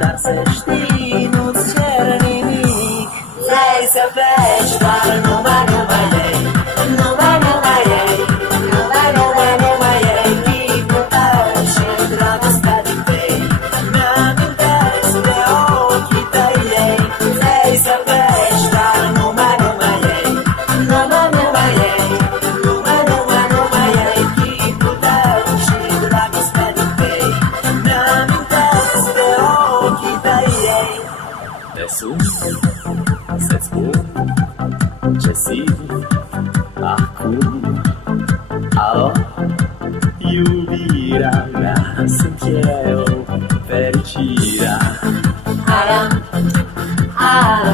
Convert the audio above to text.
dar să știi, nu-ți cer nimic. Vrei să pleci, doar numai ei, numai ei, numai ei, chipul tău și dragostea din tăi. Mi-amintesc de ochii tăi ei. Vrei să pleci, doar numai ei, numai ei, numai ei, chipul tău și dragostea din tăi. Mi-amintesc de ochii tăi ei. Te sun să-ți spun ce simt acum. Alo, iubirea mea, sunt eu, fericirea. Alo, alo,